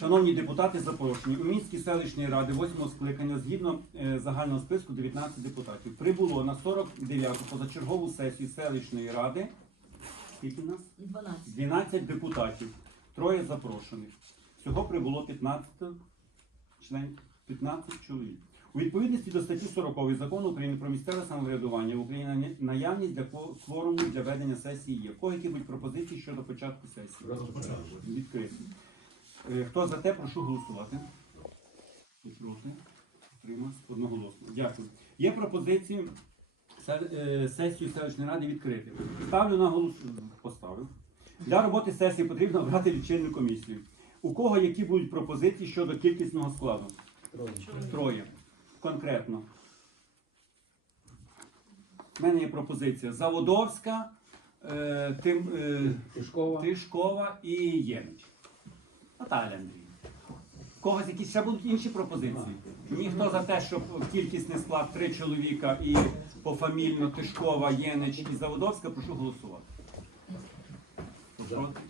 Шановні депутати, запрошені у Мінській селищній ради 8 скликання згідно е, загального списку 19 депутатів прибуло на 49-ту позачергову сесію селищної ради. Скільки нас? 12. 12 депутатів, троє запрошених. Всього прибуло 15 членів, 15 чоловік. У відповідності до статті 40 закону України про місцеве самоврядування в Україні наявність для кворуму для ведення сесії є. В Кого які будуть пропозиції щодо початку сесії? Відкрито. Е, Хто за те, прошу голосувати. Проти? Утримався? Одноголосно. Дякую. Є пропозиції е, сесію селищної ради відкрити. Ставлю на голосування. Поставив. Для роботи сесії потрібно обрати лічильну комісію. У кого які будуть пропозиції щодо кількісного складу? Троє. Конкретно. У мене є пропозиція Заводовська, е, Тим, Тишкова. Тишкова і Ємич. Наталя Андрій. Когось якісь ще будуть інші пропозиції? Ніхто за те, щоб кількісний склад три чоловіка і пофамільно Тишкова, Єнич і Заводовська, прошу голосувати. Проти?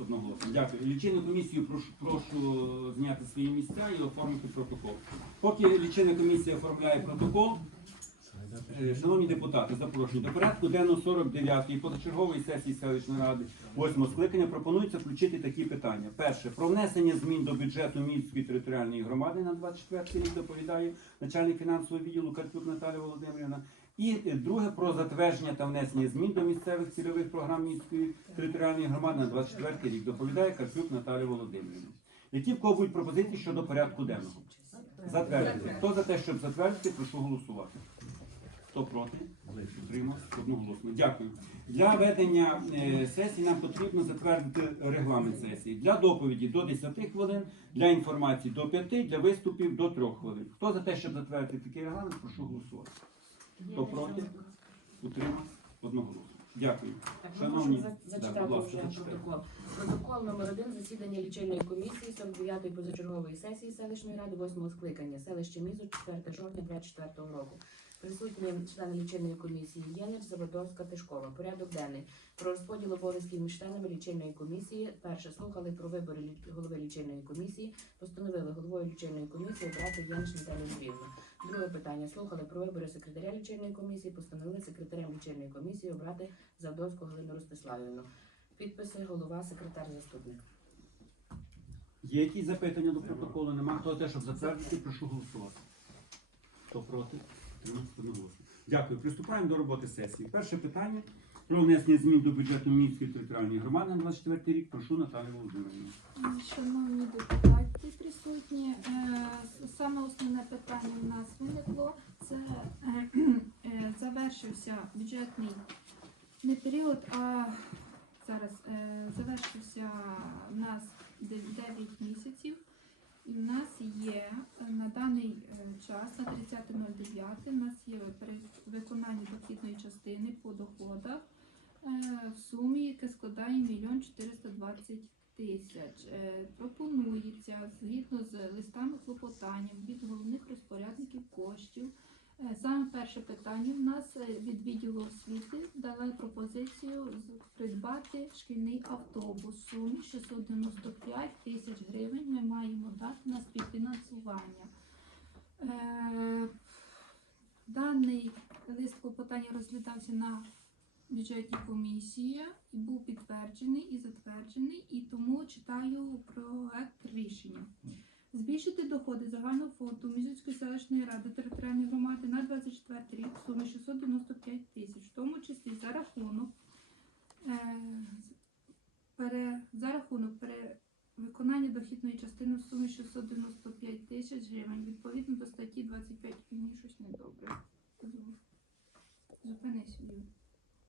Одноголосно. Дякую. Лічильну комісію прошу, прошу зняти свої місця і оформити протокол. Поки лічильна комісія оформляє протокол, Шановні депутати, запрошую до порядку денного 49-ї позачергової сесії селищної ради 8 скликання пропонується включити такі питання. Перше про внесення змін до бюджету міської територіальної громади на 24 рік доповідає начальник фінансового відділу Карпюк Наталія Володимирівна. І е, друге про затвердження та внесення змін до місцевих цільових програм міської територіальної громади на 24 рік доповідає Карпюк Наталія Володимирівна. Які в кого будуть пропозиції щодо порядку денного? Затвердити. Хто за те, щоб затвердити, прошу голосувати. Хто проти? Утримався одноголосно. Дякую. Для ведення е, сесії нам потрібно затвердити регламент сесії. Для доповіді до 10 хвилин, для інформації до 5, для виступів до 3 хвилин. Хто за те, щоб затвердити такий регламент, прошу голосувати. Хто проти? Утримався одноголосно. Дякую. Так, Шановні, да, зачитати вже протокол. Протокол номер 1 засідання лічильної комісії 49-ї позачергової сесії селищної ради 8 скликання. Селище Мізу 4 жовтня 24 року. Присутні члени лічильної комісії Єнич, Заводовська, Тишкова. Порядок денний. Про розподіл обов'язків між членами лічильної комісії. Перше слухали про вибори голови лічильної комісії. Постановили головою лічильної комісії обрати Єнич Наталію Андріївну. Друге питання. Слухали про вибори секретаря лічильної комісії. Постановили секретарем лічильної комісії обрати Завдовську Галину Ростиславівну. Підписи голова, секретар, заступник. Є якісь запитання до протоколу? Нема. Хто те, щоб затвердити, прошу голосувати. Хто проти? Дякую. Приступаємо до роботи сесії. Перше питання про внесення змін до бюджету Мінської територіальної громади на 24 рік. Прошу Наталію Володимирівну. Шановні депутати присутні, е, саме основне питання в нас виникло. Це е, е, завершився бюджетний не період, а зараз завершився в нас 9 місяців. І в нас є на даний час, на 30.09, у нас є виконання дохідної частини по доходах е, в сумі, яка складає 1 420 тисяч. Е, Пропонується згідно з листами клопотання від головних розпорядників коштів. Саме перше питання в нас е, від відділу освіти дали пропозицію придбати шкільний автобус сумі 695 тисяч гривень. Ми маємо дати на співфінансування. Е, Даний лист клопотання розглядався на бюджетній комісії і був підтверджений і затверджений, і тому читаю проект рішення. Збільшити доходи загального фонду Міжицької селищної ради територіальної громади на 24 рік в сумі 695 тисяч, в тому числі за рахунок е, пере, за рахунок пере, виконання дохідної частини в сумі 695 тисяч гривень відповідно до статті 25. Мені щось недобре. Зупинись.